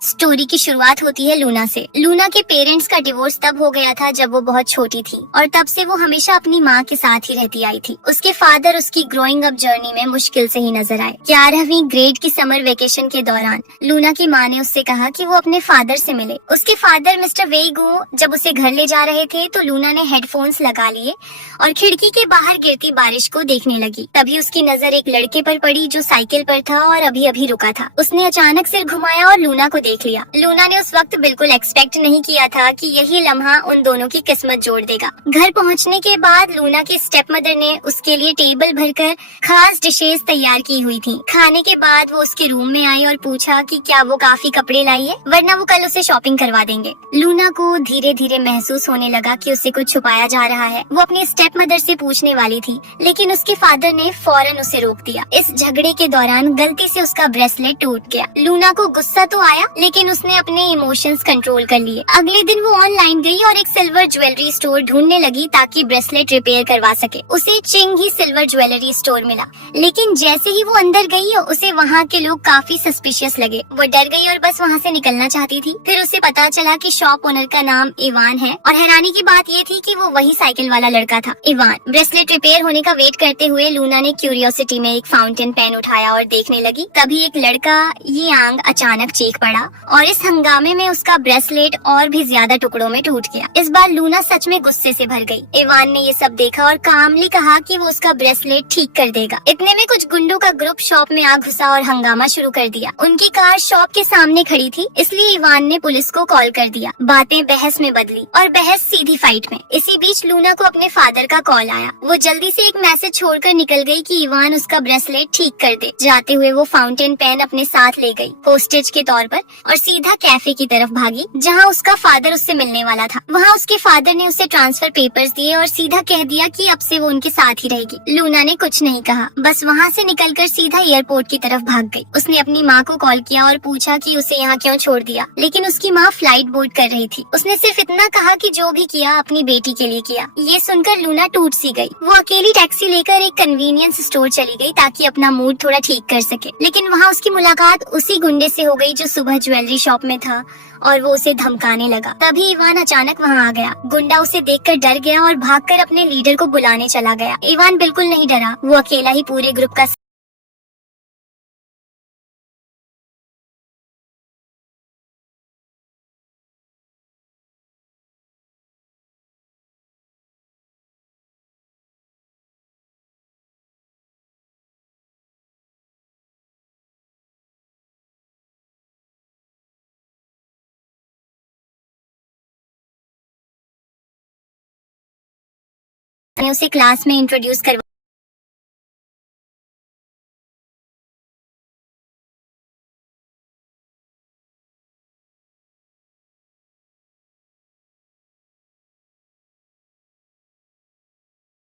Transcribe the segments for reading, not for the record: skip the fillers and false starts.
Story की शुरुआत होती है लूना से। लूना के पेरेंट्स का डिवोर्स तब हो गया था जब वो बहुत छोटी थी और तब से वो हमेशा अपनी माँ के साथ ही रहती आई थी। उसके फादर उसकी ग्रोइंग अप जर्नी में मुश्किल से ही नजर आए। 11वीं ग्रेड की समर वेकेशन के दौरान लूना की माँ ने उससे कहा कि वो अपने फादर से मिले। उसके फादर मिस्टर वेइगो जब उसे घर ले जा रहे थे तो लूना ने हेडफोन्स लगा लिए और खिड़की के बाहर गिरती बारिश को देखने लगी। तभी उसकी नजर एक लड़के पर पड़ी जो साइकिल पर था और अभी अभी रुका था। उसने अचानक सिर घुमाया और लूना को देख लिया। लूना ने उस वक्त बिल्कुल एक्सपेक्ट नहीं किया था कि यही लम्हा उन दोनों की किस्मत जोड़ देगा। घर पहुंचने के बाद लूना की स्टेप मदर ने उसके लिए टेबल भरकर खास डिशेस तैयार की हुई थी। खाने के बाद वो उसके रूम में आई और पूछा कि क्या वो काफी कपड़े लाई है, वरना वो कल उसे शॉपिंग करवा देंगे। लूना को धीरे धीरे महसूस होने लगा कि उसे कुछ छुपाया जा रहा है। वो अपने स्टेप मदर से पूछने वाली थी, लेकिन उसके फादर ने फौरन उसे रोक दिया। इस झगड़े के दौरान गलती से उसका ब्रेसलेट टूट गया। लूना को गुस्सा तो आया, लेकिन उसने अपने इमोशंस कंट्रोल कर लिए। अगले दिन वो ऑनलाइन गई और एक सिल्वर ज्वेलरी स्टोर ढूंढने लगी ताकि ब्रेसलेट रिपेयर करवा सके। उसे चिंग ही सिल्वर ज्वेलरी स्टोर मिला, लेकिन जैसे ही वो अंदर गई उसे वहाँ के लोग काफी सस्पिशियस लगे। वो डर गई और बस वहाँ से निकलना चाहती थी। फिर उसे पता चला कि शॉप ओनर का नाम इवान है और हैरानी की बात ये थी कि वो वही साइकिल वाला लड़का था। इवान ब्रेसलेट रिपेयर होने का वेट करते हुए लूना ने क्यूरियोसिटी में एक फाउंटेन पेन उठाया और देखने लगी। तभी एक लड़का ये आंग अचानक चीख पड़ा और इस हंगामे में उसका ब्रेसलेट और भी ज्यादा टुकड़ों में टूट गया। इस बार लूना सच में गुस्से से भर गई। इवान ने ये सब देखा और कामली कहा कि वो उसका ब्रेसलेट ठीक कर देगा। इतने में कुछ गुंडों का ग्रुप शॉप में आ घुसा और हंगामा शुरू कर दिया। उनकी कार शॉप के सामने खड़ी थी, इसलिए इवान ने पुलिस को कॉल कर दिया। बातें बहस में बदली और बहस सीधी फाइट में। इसी बीच लूना को अपने फादर का कॉल आया। वो जल्दी से एक मैसेज छोड़कर निकल गई कि इवान उसका ब्रेसलेट ठीक कर दे। जाते हुए वो फाउंटेन पेन अपने साथ ले गई होस्टेज के तौर पर और सीधा कैफे की तरफ भागी जहां उसका फादर उससे मिलने वाला था। वहां उसके फादर ने उसे ट्रांसफर पेपर्स दिए और सीधा कह दिया कि अब से वो उनके साथ ही रहेगी। लूना ने कुछ नहीं कहा, बस वहां से निकलकर सीधा एयरपोर्ट की तरफ भाग गई। उसने अपनी माँ को कॉल किया और पूछा कि उसे यहाँ क्यों छोड़ दिया, लेकिन उसकी माँ फ्लाइट बोर्ड कर रही थी। उसने सिर्फ इतना कहा कि जो भी किया अपनी बेटी के लिए किया। ये सुनकर लूना टूट सी गई। वो अकेली टैक्सी लेकर एक कन्वीनियंस स्टोर चली गई ताकि अपना मूड थोड़ा ठीक कर सके, लेकिन वहाँ उसकी मुलाकात उसी गुंडे से हो गई जो सुबह ज्वेलरी शॉप में था और वो उसे धमकाने लगा। तभी इवान अचानक वहाँ आ गया। गुंडा उसे देखकर डर गया और भागकर अपने लीडर को बुलाने चला गया। इवान बिल्कुल नहीं डरा, वो अकेला ही पूरे ग्रुप का उसे क्लास में इंट्रोड्यूस करवा।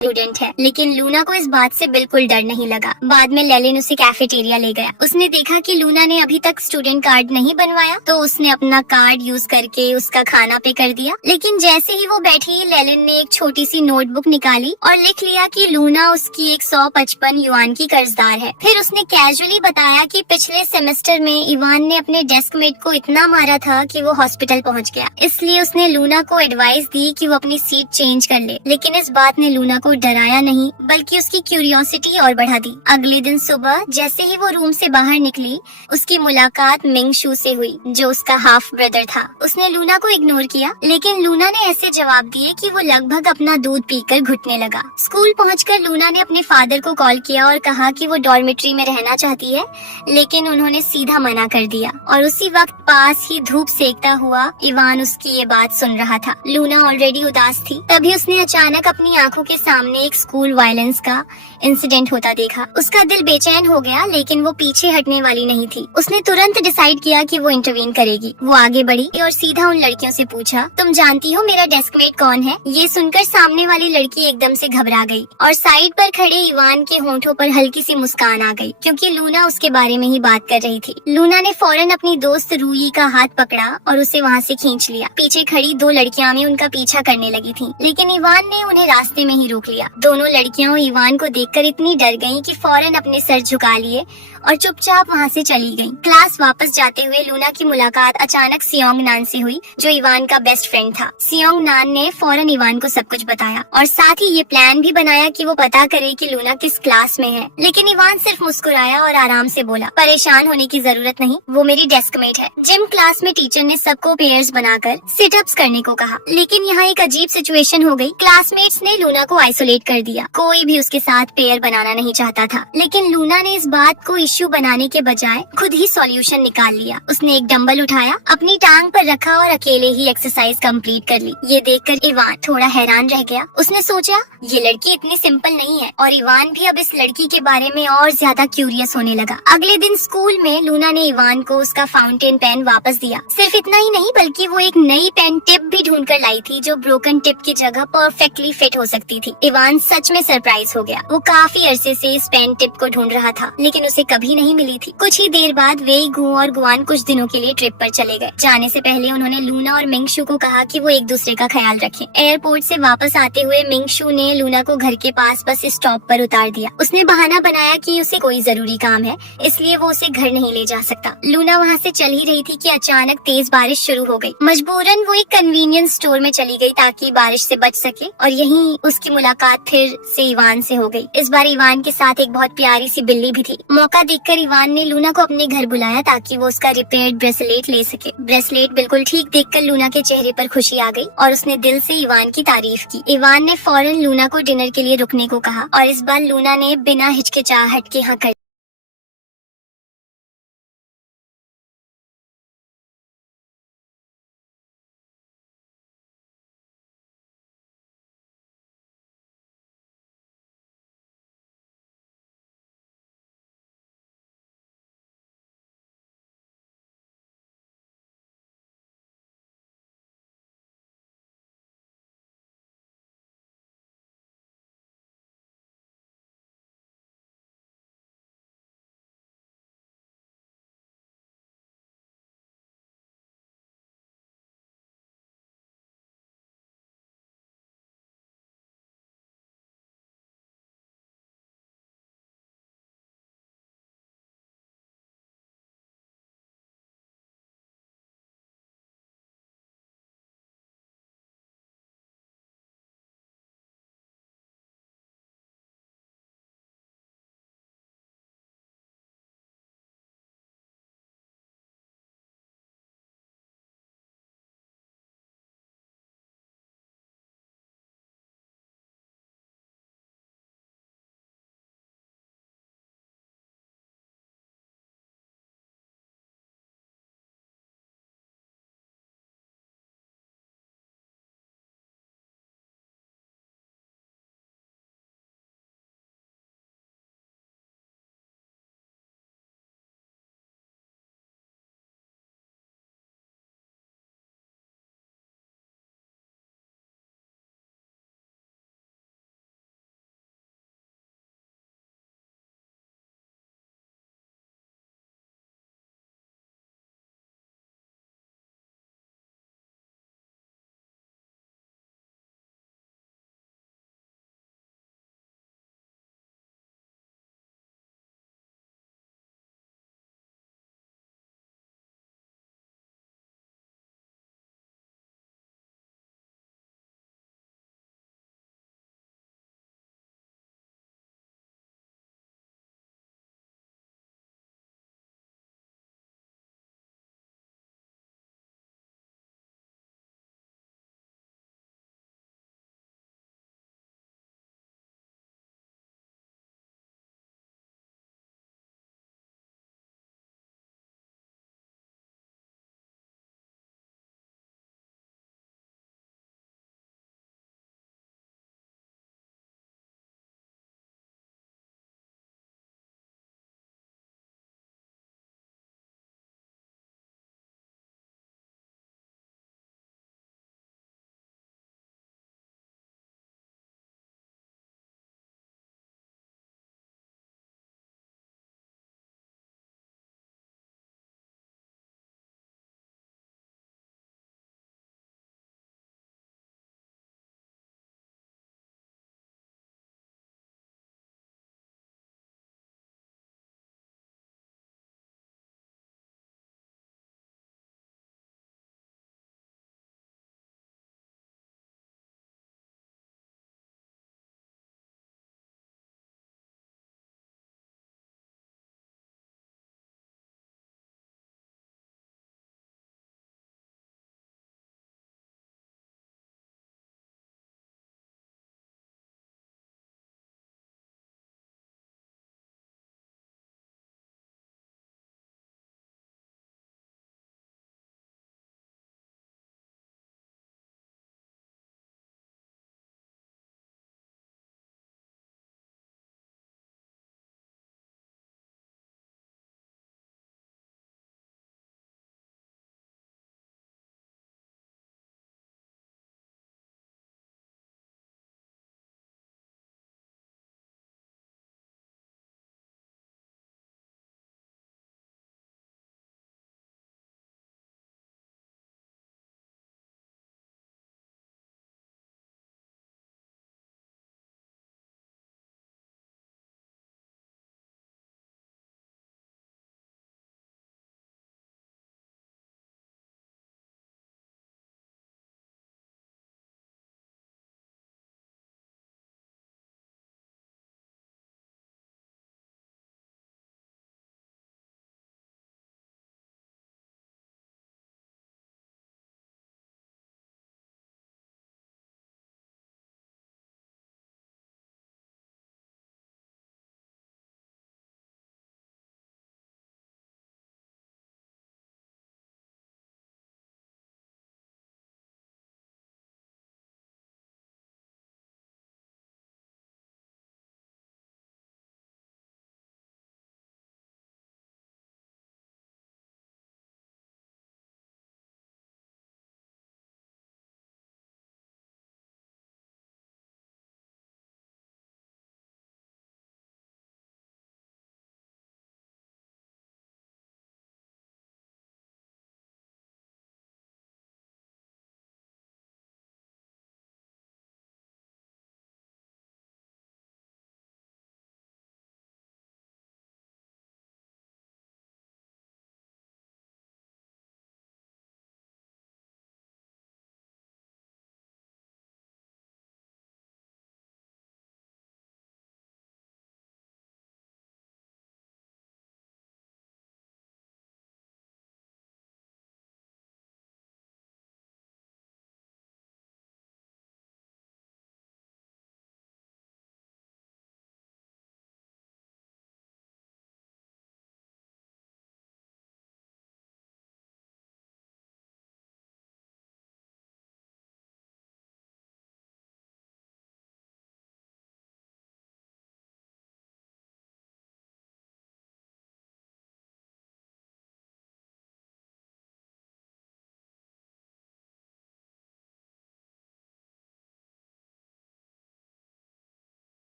स्टूडेंट है, लेकिन लूना को इस बात से बिल्कुल डर नहीं लगा। बाद में लेलिन उसे कैफेटेरिया ले गया। उसने देखा कि लूना ने अभी तक स्टूडेंट कार्ड नहीं बनवाया, तो उसने अपना कार्ड यूज करके उसका खाना पे कर दिया। लेकिन जैसे ही वो बैठी, लेलिन ने एक छोटी सी नोटबुक निकाली और लिख लिया कि लूना उसकी 155 युआन की कर्जदार है। फिर उसने कैजुअली बताया कि पिछले सेमेस्टर में इवान ने अपने डेस्कमेट को इतना मारा था कि वो हॉस्पिटल पहुंच गया। इसलिए उसने लूना को एडवाइस दी कि वो अपनी सीट चेंज कर ले, लेकिन इस बात ने लूना को डराया नहीं बल्कि उसकी क्यूरियोसिटी और बढ़ा दी। अगले दिन सुबह जैसे ही वो रूम से बाहर निकली, उसकी मुलाकात मिंग शू से हुई जो उसका हाफ ब्रदर था। उसने लूना को इग्नोर किया, लेकिन लूना ने ऐसे जवाब दिए कि वो लगभग अपना दूध पीकर घुटने लगा। स्कूल पहुंचकर लूना ने अपने फादर को कॉल किया और कहा कि वो डॉर्मेट्री में रहना चाहती है, लेकिन उन्होंने सीधा मना कर दिया। और उसी वक्त पास ही धूप सेकता हुआ इवान उसकी ये बात सुन रहा था। लूना ऑलरेडी उदास थी। तभी उसने अचानक अपनी आंखों के सामने एक स्कूल वायलेंस का इंसिडेंट होता देखा। उसका दिल बेचैन हो गया, लेकिन वो पीछे हटने वाली नहीं थी। उसने तुरंत डिसाइड किया कि वो इंटरवीन करेगी। वो आगे बढ़ी और सीधा उन लड़कियों से पूछा, तुम जानती हो मेरा डेस्कमेट कौन है? ये सुनकर सामने वाली लड़की एकदम से घबरा गई और साइड पर खड़े इवान के होंठों पर हल्की सी मुस्कान आ गई, क्योंकि लूना उसके बारे में ही बात कर रही थी। लूना ने फौरन अपनी दोस्त रूई का हाथ पकड़ा और उसे वहाँ से खींच लिया। पीछे खड़ी दो लड़कियां भी उनका पीछा करने लगी थी, लेकिन इवान ने उन्हें रास्ते में ही रोक लिया। दोनों लड़कियां इवान को देखकर इतनी डर गईं कि फौरन अपने सर झुका लिए और चुपचाप वहाँ से चली गई। क्लास वापस जाते हुए लूना की मुलाकात अचानक सियोंग नान से हुई, जो इवान का बेस्ट फ्रेंड था। सियोंग नान ने फौरन इवान को सब कुछ बताया और साथ ही ये प्लान भी बनाया कि वो पता करे कि लूना किस क्लास में है। लेकिन इवान सिर्फ मुस्कुराया और आराम से बोला, परेशान होने की जरूरत नहीं, वो मेरी डेस्कमेट है। जिम क्लास में टीचर ने सबको पेयर्स बनाकर सिटअप्स करने को कहा, लेकिन यहाँ एक अजीब सिचुएशन हो गई। क्लासमेट्स ने लूना को आइसोलेट कर दिया, कोई भी उसके साथ पेयर बनाना नहीं चाहता था। लेकिन लूना ने इस बात को इश्यू बनाने के बजाय खुद ही सॉल्यूशन निकाल लिया। उसने एक डंबल उठाया, अपनी टांग पर रखा और अकेले ही एक्सरसाइज कंप्लीट कर ली। ये देखकर इवान थोड़ा हैरान रह गया। उसने सोचा ये लड़की इतनी सिंपल नहीं है, और इवान भी अब इस लड़की के बारे में और ज्यादा क्यूरियस होने लगा। अगले दिन स्कूल में लूना ने इवान को उसका फाउंटेन पेन वापस दिया। सिर्फ इतना ही नहीं, बल्कि वो एक नई पेन टिप भी ढूंढ कर लाई थी, जो ब्रोकन टिप की जगह परफेक्टली फिट हो सकती थी। इवान सच में सरप्राइज हो गया। वो काफी अरसे से इस पेन टिप को ढूंढ रहा था, लेकिन उसे कभी नहीं मिली थी। कुछ ही देर बाद वेई गु और गुआन कुछ दिनों के लिए ट्रिप पर चले गए। जाने से पहले उन्होंने लूना और मिंगशू को कहा कि वो एक दूसरे का ख्याल रखें। एयरपोर्ट से वापस आते हुए मिंगशू ने लूना को घर के पास बस स्टॉप पर उतार दिया। उसने बहाना बनाया कि उसे कोई जरूरी काम है, इसलिए वो उसे घर नहीं ले जा सकता। लूना वहाँ से चल ही रही थी कि अचानक तेज बारिश शुरू हो गई। मजबूरन वो एक कन्वीनियंस स्टोर में चली गई ताकि बारिश से बच सके, और यहीं उसकी मुलाकात फिर से इवान से हो गई। इस बार इवान के साथ एक बहुत प्यारी सी बिल्ली भी थी। मौका देखकर इवान ने लूना को अपने घर बुलाया ताकि वो उसका रिपेयर्ड ब्रेसलेट ले सके। ब्रेसलेट बिल्कुल ठीक देखकर लूना के चेहरे पर खुशी आ गई और उसने दिल से इवान की तारीफ की। इवान ने फौरन लूना को डिनर के लिए रुकने को कहा और इस बार लूना ने बिना हिचकिचाहट के हाँ कर